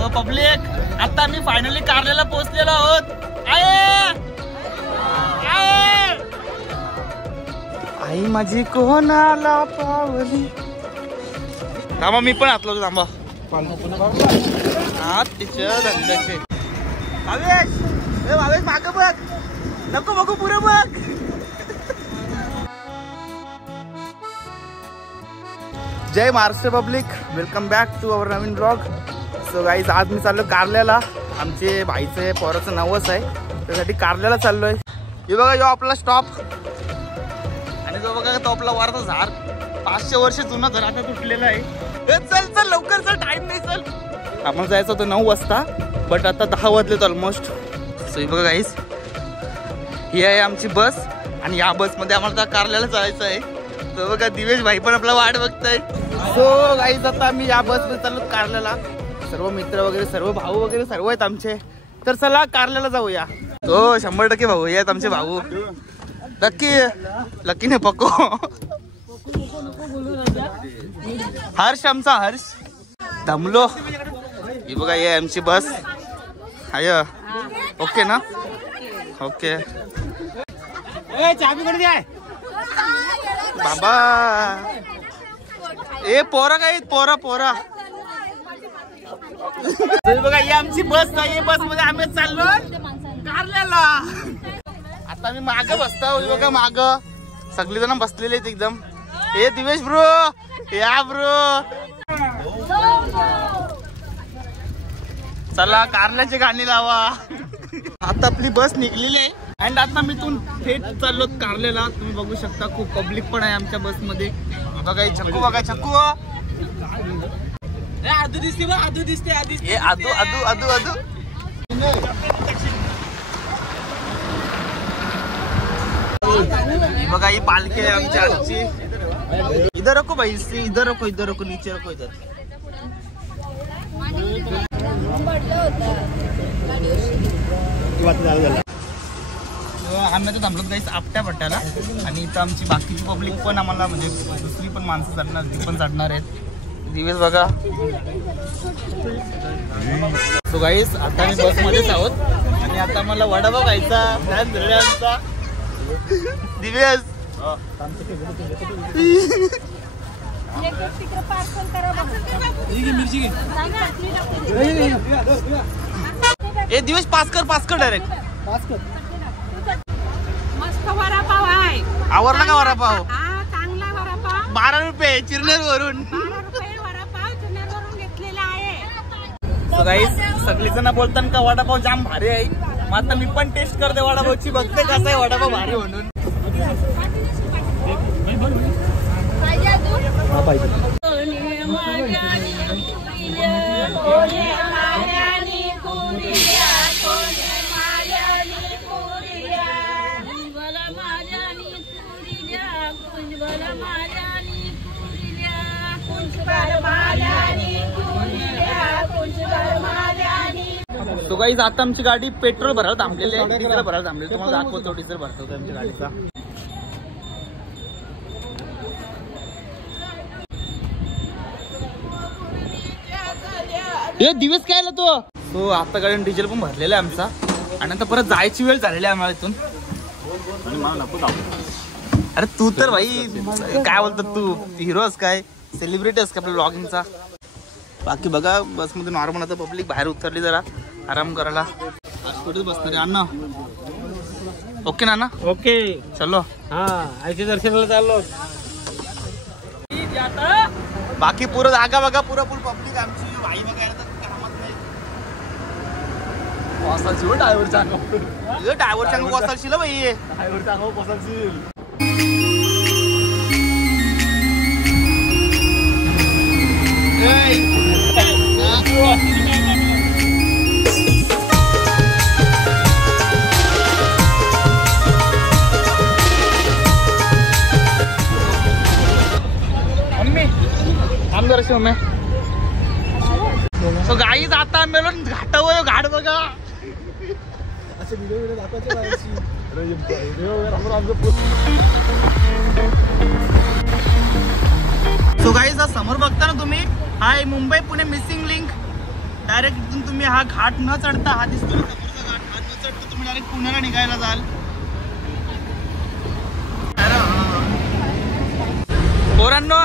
So public आता मी finally कारलेला पोहोचलेलो आहोत। आई माझी कोणाला पावली। थांबा मी पण आतलो थांबा तिच्या धंद्याचे। भावेश मागं बघ नको बघू पुढे बघ। जय Maharashtra public, welcome back to our नवीन ब्लॉग। सो गाईज आज मी चाललो कारल्याला। आमचे भाईचे पोराचं नवस आहे त्यासाठी कारल्याला चाललोय। हे बघा यो आपला स्टॉप आणि जो बघा तो आपला वारचा झाड 500 वर्ष जुना घर आता तुटलेला आहे। चल चल लवकर चल, टाइम नाही चल। आम्हाला जायचं होतं 9 वाजता बट आता 10 वाजलेत ऑलमोस्ट। सो हे बघा गाईज ही आहे आमची बस आणि या बसमध्ये आम्हाला कारल्याला जायचं आहे। तो बघा दिवेश भाई पण आपला वाट बघताय। सो गाईज आता मी या बसमध्ये चाललो कारल्याला। सर्व मित्र वगैरे सर्व भाऊ वगैरे सर्व आहेत आमचे, तर चला कारल्याला जाऊया। तो 100% भाऊ आहेत आमचे भाऊ। लकी ने पको हर्ष आमचा हर्ष दमलो। ही बघा ये आमची बस हाय। ओके ना ओके चाबी कोणी द्याय बाबा। ए पोरा काय पोरा पोरा बघा ही आमची बस आहे। बस मध्ये आम्ही चाललो कारल्याला। आता मी माग बसतो बघा माग सगळी जण बसलेले आहेत एकदम। ए दिवेश ब्रो या ब्रो चला कारल्याची गाणी लावा। आता आपली बस निघलेली आहे अँड आता मी इथून थेट चाललो कारल्याला। तुम्ही बघू शकता खूप पब्लिक पण आहे आमच्या बस मध्ये। बघा छक्कू बघा छक्कू आदू दिसते बघ आदू दिसते आदू आदू आदू आदू। बघा ही पालखी आहे आमच्या आजची। इधर रखो भाई इधर रखो नीचे रखो इधर। आम्ही तर थांबलो गाईस आपट्या पट्ट्याला आणि इथं आमची बाकीची पब्लिक पण आम्हाला म्हणजे दुसरी पण माणसं चढणार ती पण चढणार आहेत। दिवेश बघा। सो गाईस आता मी बस मध्येच आहोत आणि आता मला वडापाव खायचा प्लॅन झालेला आमचा। दिवेश ए दिवेश पास कर डायरेक्ट पास कर। मस्त वडापाव आहे। आवरला का वडापाव? हा चांगला वडापाव 12 रुपये चिरनेर वरून। 12 रुपये वडापाव चिरनेर वरून घेतलेला आहे। सो गाईस सगळी जण बोलतात का वडापाव जाम भारी आहे। मग आता मी पण टेस्ट करते वडापावची, बघते कसं आहे वडापाव भारी म्हणून। तो गाईज आता आमची गाडी पेट्रोल भरायला थांबलेली आहे, डिझेल भरायला थांबलेली। तुम्हाला दाखवतो डिझेल भरतो आमच्या गाडीचा। हे दिवस काय आला तो। तो आता गाडी डिझेल पण भरलेला आहे आमचा आणि आता परत जायची वेळ झालेली आहे आम्हाला इथून। अरे तू तर भाई काय बोलतात तू हिरोस काय सेलिब्रिटी आहेस का आपल्या ब्लॉगिंगचा। बाकी बघा बस मध्ये नॉर्मल आता पब्लिक बाहेर उतरली जरा आराम करायला। कुठेच बसणार आहे अण्णा। ओके ना ओके चलो हा आईच्या दर्शनाला चाललो। बाकी पुरं जागा बघा पुरा फुल पब्लिक आमची भाई बघायला तर कामच नाही। वासाची ड्रायव्हर चांगला वासाशील भाई ड्रायव्हर चांगला वासाशील। आमदार में सो गाईज आता मेलो घाटावर घाट बघा। सो गाईज समोर बघता ना तुम्ही हाय Mumbai Pune missing link direct इथून तुम्ही हा घाट न चढता, हा दिसतो ना समोरचा घाट, हा न चढता तुम्ही डायरेक्ट पुण्याला निघायला जाल. पोरांनो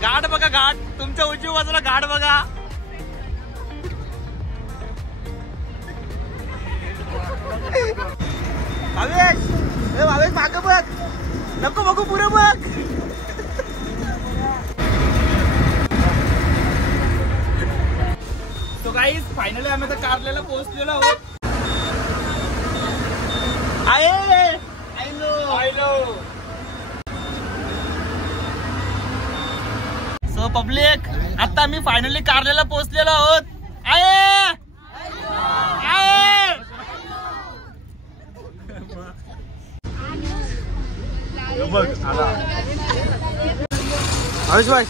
घाट बघा, घाट तुमच्या उजव्या बाजूला घाट बघा. भावेश, ए भावेश मागं बघ, नको बघू पुढे बघ. तो गाईज फायनली आम्ही आता कारल्याला पोहोचलेलो आहोत. सो पब्लिक आता आम्ही फायनली कारल्याला पोहोचलेलो आहोत. आयुष भाई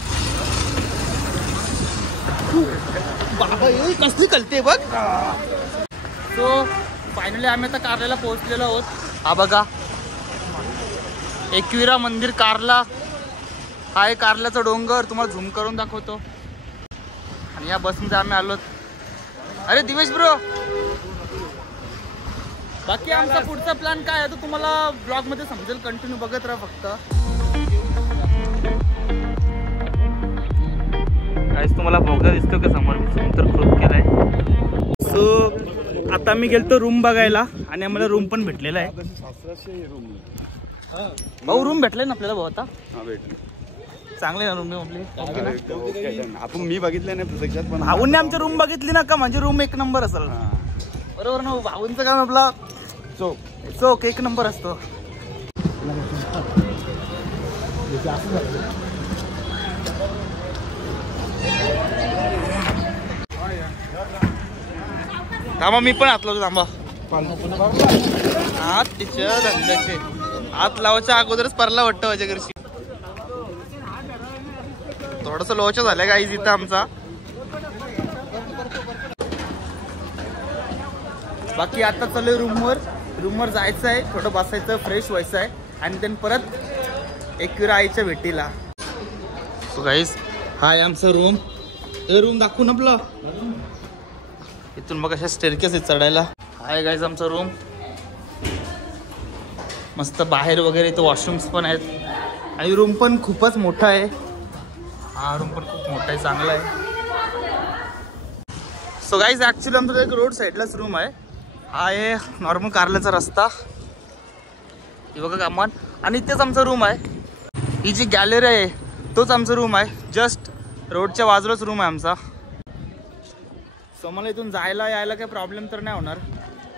बाबा कसली कळते बघ. सो फायनली आम्ही आता कारल्याला पोहोचलेलो आहोत. हा बघा एकविरा मंदिर कारला. हा आहे कारल्याचा डोंगर, तुम्हाला झूम करून दाखवतो. आणि या बसमध्ये आम्ही आलो. अरे दिवेश ब्रो, बाकी आमचा पुढचा प्लॅन काय आहे तो तुम्हाला ब्लॉग मध्ये समजेल. कंटिन्यू बघत राहा फक्त. काहीच तुम्हाला भोगदा दिसतो का समोर, तर क्रॉप केलाय. सो आता मी गेलतो रूम बघायला आणि आम्हाला रूम पण भेटलेला आहे. भाऊ रूम भेटलाय ना आपल्याला भाऊ आता. चांगले ना रूम आपण मी बघितलं नाही प्रत्यक्षात, पण भाऊंनी आमची रूम बघितली ना का म्हणजे रूम एक नंबर असेल. बरोबर ना, भाऊंचं काम आपला चोक एक नंबर असतो. थांबा मी पण हात लावतो. थांबा हात तिच्या धंद्याचे हात लावायच्या अगोदरच परला वाटतं माझ्या घरची. थोडस लोचा झालंय गाईज इथं आमचा. बाकी आता चालू रूमवर जायचं आहे, थोडं बसायचं, फ्रेश व्हायचं आहे आणि then परत एकविरा आईच्या भेटीला. सो गाईज हा आहे आमचा रूम. हे रूम दाखवून आपलं इथून बघा अशा स्टेअरकेस आहेत चढायला. हाय गाईज आमचा रूम मस्त. बाहेर वगैरे इथं वॉशरूम्स पण आहेत आणि रूम पण खूपच मोठा आहे. हा रूम पण खूप मोठा आहे, चांगला आहे. सो गाईज ॲक्च्युली आमचं एक रोड साईडलाच रूम आहे. हा आहे नॉर्मल कारल्याचा रस्ता, हे बघा कामान. आणि इथेच आमचा रूम आहे. ही जी गॅलरी आहे तोच आमचा रूम आहे. जस्ट रोडच्या बाजूलाच रूम आहे आमचा. सो मला इथून जायला यायला काही प्रॉब्लेम तर नाही होणार.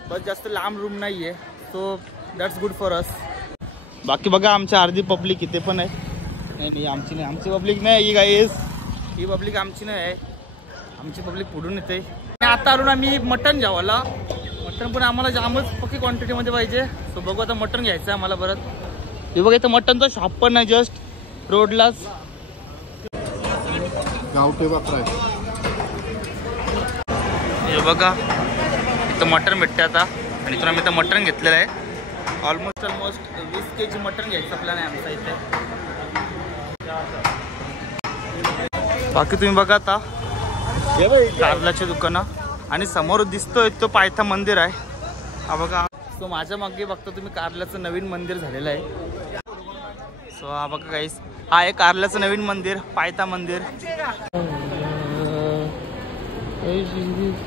बस जास्त लांब रूम नाही आहे, so that's good for us. बाकी बघा आमच्या अर्धी पब्लिक इथे पण आहे. नाही आमची नाही, आमची पब्लिक नाही ही गाईज. ही पब्लिक आमची नाही आहे, आमची पब्लिक पुढून येते. आता आलो ना मी मटन जेवायला. मटन पण आम्हाला जामच पक्की क्वांटिटीमध्ये पाहिजे. सो बघू आता मटन घ्यायचं आहे आम्हाला परत. हे बघा इथं मटनचा शॉप पण आहे जस्ट रोडलाच. गावठी बकरा आहे. हे बघा इथं मटन भेटते आता. आणि इथून आम्ही इथं मटन घेतलेलं आहे. ऑलमोस्ट 20 kg मटन घ्यायचं प्लॅन आहे आमचा इथे. बाकी तुम्ही बघा आता कारल्याची दुकानं आणि समोर दिसतोय तो पायथा मंदिर आहे. हा बघा. सो माझ्या मागे बघता तुम्ही कारल्याचं नवीन मंदिर झालेलं आहे. सो हा बघा गाईस, हा आहे कारल्याचं नवीन मंदिर, पायथा मंदिर.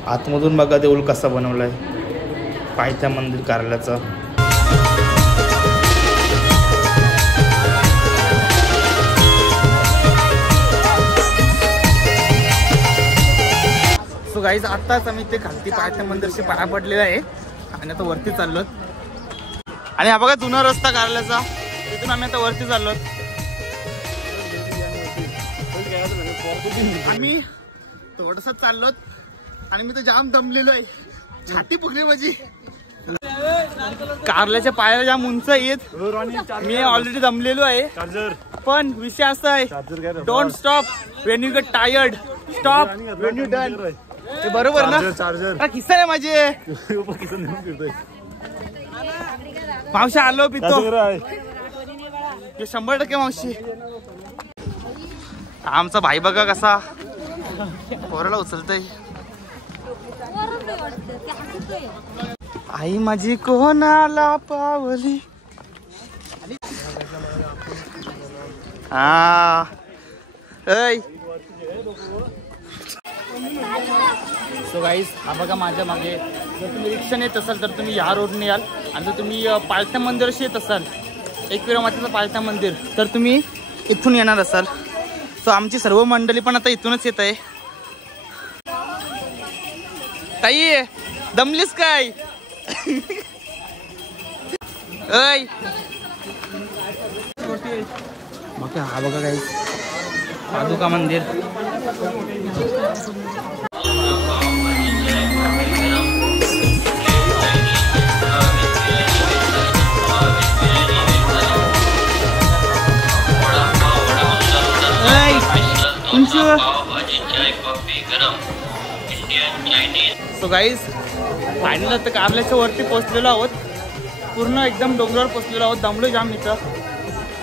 आतमधून बघा देऊळ कसा बनवलाय, पायथा मंदिर कारल्याचं. सो गाईज आत्ताच आम्ही ते खालती पायथा मंदिरचे पाया पडलेलं आहे आणि आता वरती चाललो. आणि हा बघा जुना रस्ता कारल्याचा, तिथून आम्ही आता वरती चाललो. आम्ही थोडस चाललो आणि मी तर जाम दमलेलो आहे, छाती फुगली माझी. कारल्याच्या पायाला जाम उंच येत, मी ऑलरेडी दमलेलो आहे. पण विषय असा आहे, don't stop Wien you get tired, stop Wien you done. ते बरोबर ना? चार्जर किस्सा आहे माझे. मावशी आलो पितो 100% मावशी. आमचा भाई बघा कसा पोराला उचलतय. आई माझी कोणाला पावली. हा ऐ सो गाईज हा बघा माझ्या मागे. जर तुम्ही रिक्षाने येत असाल तर तुम्ही ह्या रोडने याल, आणि जर तुम्ही पालथा मंदिराशी येत असाल, एकविरा मातेचं पालथा मंदिर, तर तुम्ही इथून येणार असाल. सो आमची सर्व मंडळी पण आता इथूनच येत आहे. ताई दमलीस काय? ऐ बघा हा बघा गाईज पादुका मंदिर. सो गाईज फायनल आता कारल्याच्या वरती पोहोचलेलो आहोत. पूर्ण एकदम डोंगरावर पोहोचलेलो आहोत. दमलो जाम इथं.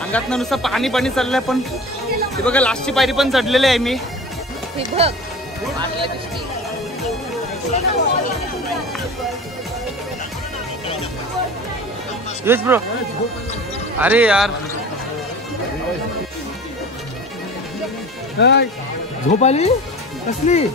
अंगातनं नुसतं पाणी पाणी चाललंय. पण ते बघा लास्टची पायरी पण चढलेली आहे मी. Yes bro. अरे यार झोप आली कसली?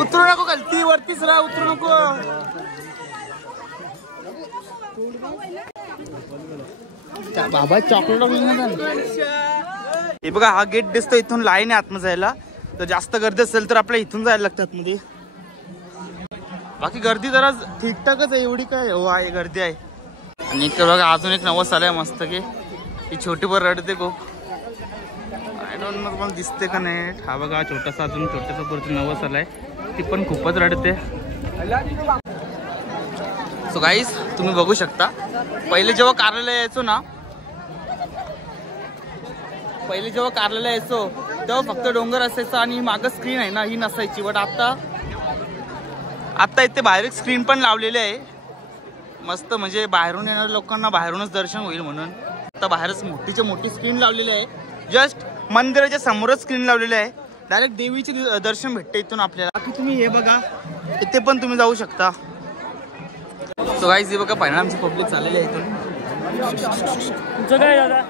उतरू नको खालती, वरतीच राहा, उतरू नको. बाबा चॉकलेट. हे बघा हा गेट दिसतो. इथून लाईन आहे आतमध्ये जायला. तर जास्त गर्दी असेल तर आपल्या इथून जायला लागतं आतमध्ये. बाकी गर्दी जरा ठीकठाकच आहे, एवढी काय हो आहे गर्दी आहे. आणि इकडे बघा अजून एक नवस आलाय मस्त की ही छोटी पर रडते खूप. आय डोंट नो मला दिसते का नाही. हा बघा छोटासा अजून छोटासा परत नवस आलाय. ती पण खूपच रडते. सो गाईज तुम्ही बघू शकता पहिले जेव्हा कारल्याला यायचो ना, तेव्हा फक्त डोंगर असायचं आणि मागं स्क्रीन आहे ना ही नसायची. बट आता इथे बाहेर एक स्क्रीन पण लावलेली आहे मस्त. म्हणजे बाहेरून येणाऱ्या लोकांना बाहेरूनच दर्शन होईल म्हणून आता बाहेरच मोठीच्या मोठी स्क्रीन लावलेली आहे. जस्ट मंदिराच्या समोरच स्क्रीन लावलेली आहे. डायरेक्ट देवीचे दर्शन भेटते इथून आपल्याला. बाकी तुम्ही हे बघा इथे पण तुम्ही जाऊ शकता. सो गाईज हे बघा फायनल आमची पब्लिक चाललेली आहे इथून. तुमचं काय दादा?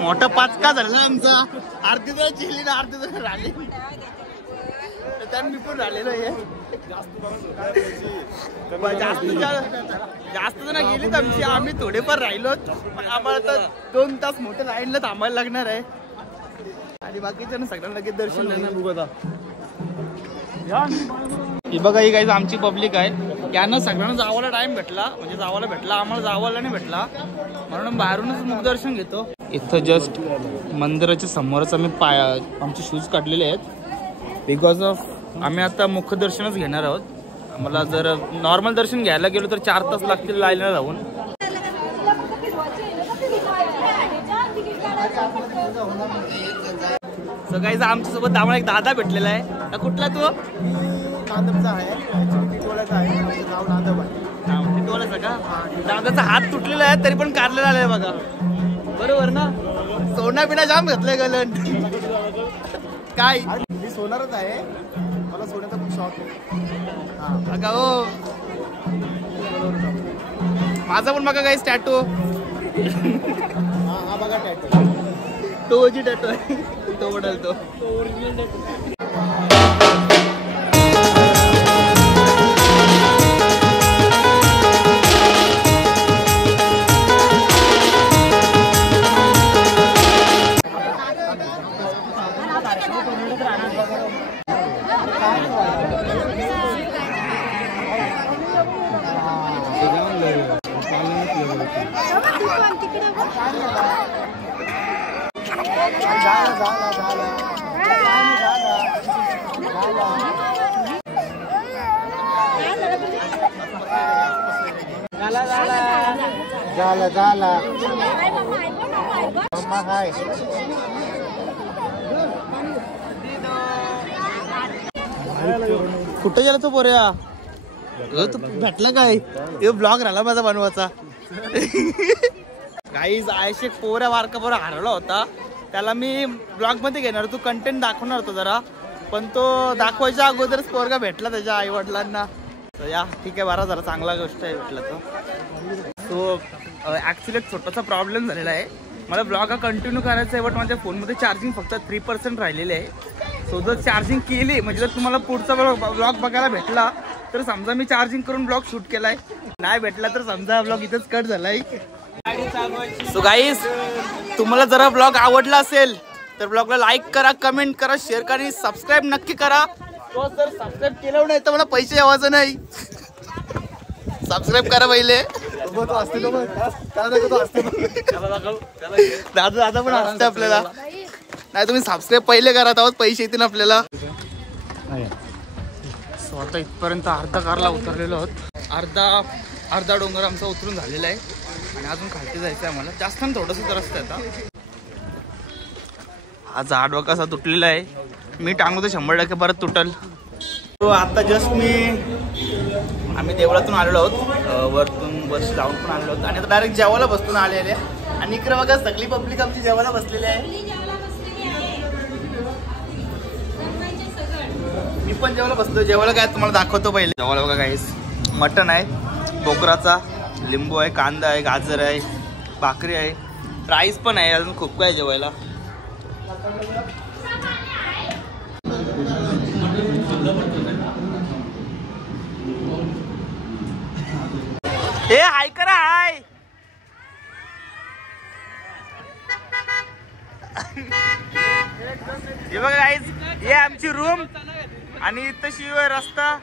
मोठा पाचका झाला आमचा. अर्धी जण चिरली ना, अर्धी जण राहिले. मी पण राहिलेलो आहे. जास्त जण गेलीच आमची. आम्ही थोडेफार राहिलो. आम्हाला तर 2 तास मोठ्या लाईनला थांबायला लागणार आहे. आणि बाकीच्या सगळ्यांना लगेच दर्शन देणार. ही बघा ही काही आमची पब्लिक आहे. यांना सगळ्यांना जावायला टाइम भेटला, म्हणजे जावायला भेटला, आम्हाला जावायला नाही भेटला म्हणून बाहेरूनच मुखदर्शन घेतो. इथं जस्ट मंदिराच्या समोरच आम्ही आमचे शूज काढलेले आहेत. बिकॉज ऑफ आम्ही आता मुखदर्शनच घेणार आहोत. आम्हाला जर नॉर्मल दर्शन घ्यायला गेलो तर 4 तास लागतील लाईनला जाऊन. सो गाईज आमच्यासोबत आम्हाला एक दादा भेटलेला आहे. कुठला तो? नांदबचा आहे, टिटोळ्याचा आहे. नाव नांदब आहे. टिटोळ्याचा का? दादाचा हात तुटलेला आहे तरी पण काढलेला आहे बघा. बरोबर ना? सोना बिना जाम घातलंय गलन. काय मी सोनारच आहे. मला सोन्याचा पण शॉक आहे. बघा हो माझा पण बघा गाईज टॅटू. हा बघा टॅटू. तो जी टॅटू आहे तो बदलतो. झाला मम्मा हाय. कुठे गेला तो पोऱ्या? तू भेटला काय? हे ब्लॉग राहिला माझा बनवाचा. गाईज आयश एक पोऱ्या बारका पोरा हरवला होता, त्याला मी ब्लॉग मध्ये घेणार, तू कंटेंट दाखवणार होतो जरा, पण तो दाखवायच्या अगोदरच पोरगा भेटला त्याच्या आई वडिलांना. या ठीक आहे, बरा झाला, चांगला गोष्ट आहे भेटला तो. ॲक्च्युली एक छोटासा प्रॉब्लेम झालेला आहे, मला ब्लॉग हा कंटिन्यू करायचा आहे, बट माझ्या फोनमध्ये चार्जिंग फक्त 3% राहिलेली आहे. सो जर चार्जिंग केली म्हणजे जर तुम्हाला पुढचा ब्लॉग बघायला भेटला तर समजा मी चार्जिंग करून ब्लॉग शूट केलाय, नाही भेटला तर समजा ब्लॉग इथंच कट झालाय. सो गाईज, तुम्हाला जरा ब्लॉग आवडला असेल तर ब्लॉगला लाईक करा, कमेंट करा, शेअर करा आणि सबस्क्राईब नक्की करा. तो जर सबस्क्राईब केलं नाही तर मला पैसे यावायचं नाही. सबस्क्राईब करा पहिले. दादा पण असते आपल्याला, नाही तुम्ही सबस्क्राईब पहिले करा, तेव्हाच पैसे येतील आपल्याला. सो आता इथपर्यंत अर्धा कारला उतरलेलो आहोत, अर्धा डोंगर आमचा उतरून झालेला आहे आणि अजून खालती जायचं आहे आम्हाला. जास्त ना थोडंसं रस्ता आहे आता. हा झाड बघा कसा तुटलेला आहे, मी टांगतो 100% परत तुटल. तो आता जस्ट आम्ही देवळातून आलेलो आहोत, वरतून बस लावून पण आलेलो आहोत आणि आता डायरेक्ट जेवायला बसतून आलेले. आणि इकडे बघा सगळी पब्लिक आमची जेवायला बसलेली आहे. मी पण जेवायला बसलो. जेवायला काय तुम्हाला दाखवतो पहिले. जेवायला बघा गाईस, मटन आहे, बोकराचा, लिंबू आहे, कांदा आहे, गाजर आहे, भाकरी आहे, राईस पण आहे, अजून खूप काय जेवायला. हे हाय करा, हाय. हे बघा गाईज, हे आमची रूम आणि इथं शिवाय रस्ता.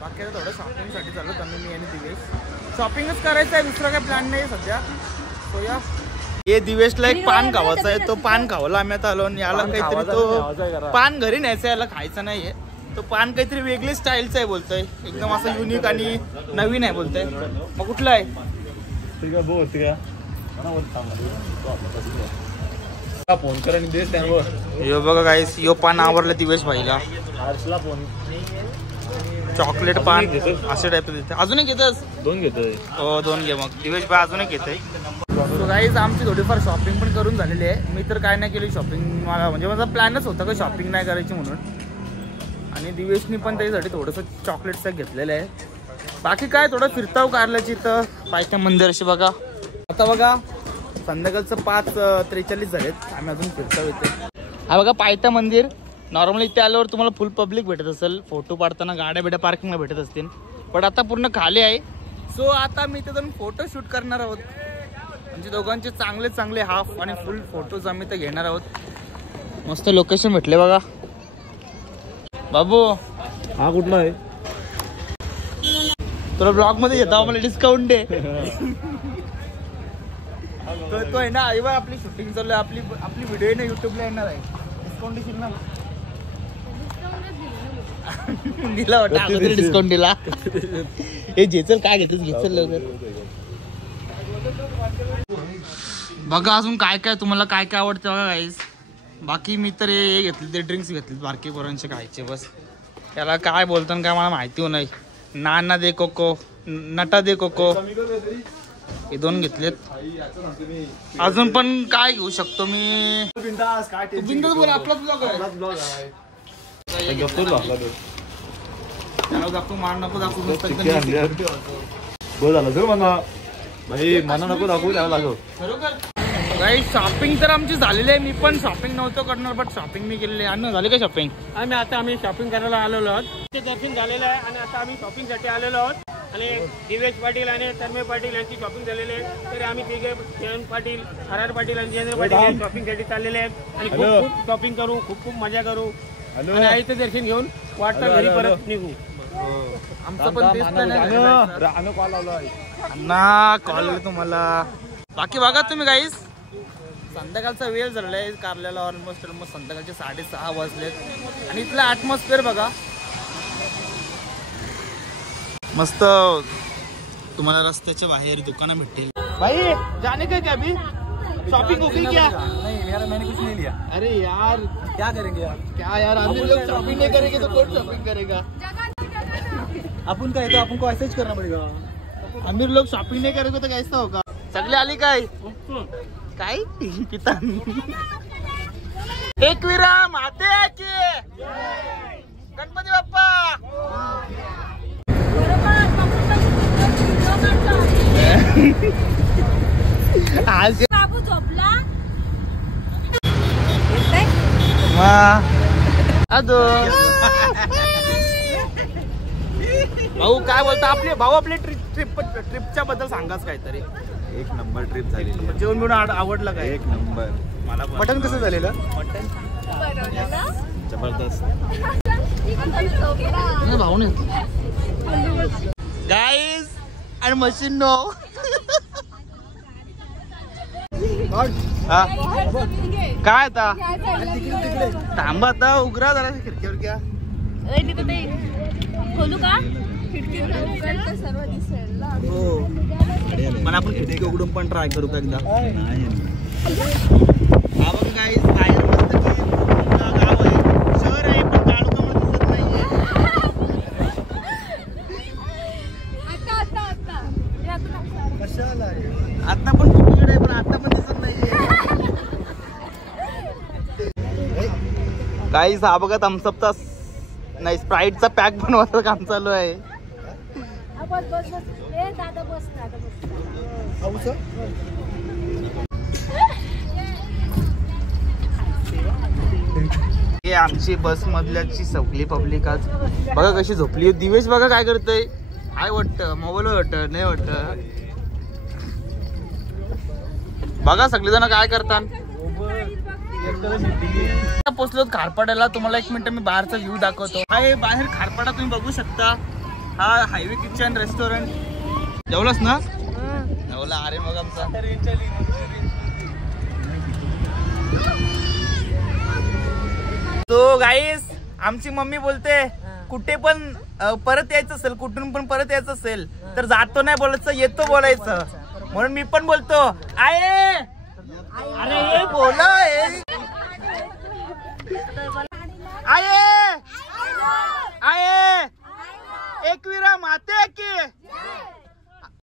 बाकी थोडं शॉपिंगसाठी चालू तर मी आणि दिवेश शॉपिंगच करायचं आहे, दुसरा काय प्लॅन नाही सध्या. सो या हे दिवेशला एक पान खावायचं आहे, तो पान खावायला आम्ही आता आलो. याला काहीतरी तो पान घरी न्यायचं, याला खायचं नाहीये. तो पान काहीतरी वेगळी स्टाईलचं आहे बोलतोय, एकदम असं युनिक आणि नवीन आहे बोलतोय. मग कुठलं आहे? यो बघा गाईस, यो पान आवडलं दिवेश भाईला. चॉकलेट पान असे टाईप देते. अजून एक घेतच? 2 घेतोय. हो 2 घे मग. दिवेश भाई अजून एक घेतोय. सो गाईज, आमची थोडीफार शॉपिंग पण करून झालेली आहे. मी तर काय नाही केली शॉपिंग, मला म्हणजे माझा प्लॅनच होता का शॉपिंग नाही करायची म्हणून. आणि दिवेशनी पण त्याच्यासाठी थोडंसं चॉकलेटचं घेतलेलं आहे. बाकी काय थोडं फिरताव कारल्याची. तर पायथ्या मंदिर असे बघा. आता बघा संध्याकाळचं 5:43 झालेत, आम्ही अजून फिरताव येते. हा बघा पायथ्या मंदिर. नॉर्मली इथे आल्यावर तुम्हाला फुल पब्लिक भेटत असेल, फोटो काढताना गाड्या बिड्या पार्किंगला भेटत असतील, पण आता पूर्ण खाली आहे. सो आता मी इथे जाऊन फोटो शूट करणार आहोत, म्हणजे दोघांचे चांगले चांगले हाफ आणि फुल फोटोज आम्ही इथे घेणार आहोत. मस्त लोकेशन भेटले बघा. बाबू हा कुठला आहे? तुला ब्लॉग मध्ये येतो, मला डिस्काउंट दे. तो आहे ना, आई बा आपली शूटिंग चालू आहे, आपली व्हिडिओ ना युट्यूबला येणार आहे. डिस्काउंट देशील ना? दिला वाटतं अगोदर डिस्काउंट दिला. हे जेचल काय घेतोस, घेचल लवकर. बघा अजून काय काय तुम्हाला काय काय आवडतं बघा गाईज. बाकी मी तर हे घेतले, ते ड्रिंक्स घेतले बारके पोरांचे खायचे बस. त्याला काय बोलतात काय मला माहिती नाही. नाना दे कोको, नटा दे कोको, हे 2 घेतलेत. अजून पण काय घेऊ शकतो मी? बिंदास बोल, आपलाच ब्लॉग आहे. त्याला दाखवू, मान नको दाखवू, नको दाखवू, त्याला दाखव. काही शॉपिंग तर आमची झालेली आहे. मी पण शॉपिंग नव्हतं करणार, बट शॉपिंग मी केलेली आहे. अन्न झाली का शॉपिंग? आम्ही शॉपिंग करायला आलेलो आहोत. ते दर्शन झालेलं आहे आणि आता आम्ही शॉपिंगसाठी आलेलो आहोत. आणि दिवेश पाटील आणि तन्मय पाटील यांची शॉपिंग झालेली आहे. तर आम्ही तिघे जयंत पाटील, आर पाटील आणि जितेंद्र पाटील शॉपिंगसाठी चाललेले आहेत. आणि खूप शॉपिंग करू, खूप मजा करू आणि आईचं दर्शन घेऊन वाटतं घरी परत निघू. आमचं पण ना कॉल तुम्हाला. बाकी बघा तुम्ही गाईस, संध्याकाळचा वेळ झालेला आहे कारल्याला. ऑलमोस्ट संध्याकाळचे 6:30 वाजलेत आणि इथलं ॲटमॉस्फिअर बघा. मस्त तुम्हाला रस्त्याच्या बाहेर दुकानं भेटतील. भाई जाने का क्या अभी? शॉपिंग हो गई क्या? नहीं यार मैंने कुछ नहीं लिया। अरे यार क्या करेंगे यार? क्या यार, हम लोग शॉपिंग नहीं करेंगे तो कौन शॉपिंग करेगा? अपन का है तो अपन को ऐसे ही करना पड़ेगा। आम्ही लोग शॉपिंग नाही करेंगे तो कैसा होगा? सगळे आली काय काय पिता एक विराम आते की गणपती बाप्पा. आज बाबू झोपला. अदो भाऊ काय बोलता आपले भाऊ आपले ट्रिपच्या बद्दल सांगाच काहीतरी. एक नंबर ट्रिप झालेली आहे. जेवण बिवण आवडलं काय? एक नंबर. मला मटन कसं झालेलं? मटन जबरदस्त. भाऊ नाही गाईज आणि मशीन नो. काय आता थांबा आता उघडा जरा खिडकीवर घ्या. खोलू का? हो मला आपण खिडकी उघडून पण ट्राय करू का एकदा? हा बघ गाईज बाहेर मस्त गाव आहे, शहर आहे पण काळू कमळ दिसत नाहीये. आता पण खूप आहे पण आता पण दिसत नाहीये. गाईज हा बघा थम्सअपचा नाही स्प्राईटचा पॅक बनवायचं काम चालू आहे. हे आमची बस मधल्याची सगळी पब्लिक आज बघा कशी झोपली. दिवेश बघा काय करतोय, काय वाटतं मोबाईल वाटत नाही वाटत. बघा सगळेजण काय करतात. पोचलो खारपाड्याला. तुम्हाला एक मिनिट मी बाहेरचा व्ह्यू दाखवतो. हा बाहेर खारपाडा तुम्ही बघू शकता. हा हायवे किचन रेस्टॉरंट. जेवलास ना? जेवला. अरे मग आमचा तो गाईस आमची मम्मी बोलते कुठे पण परत यायचं असेल, कुठून पण परत यायचं असेल तर जातो नाही बोलायचं, येतो बोलायचं. म्हणून मी पण बोलतो आहे. अरे हे बोला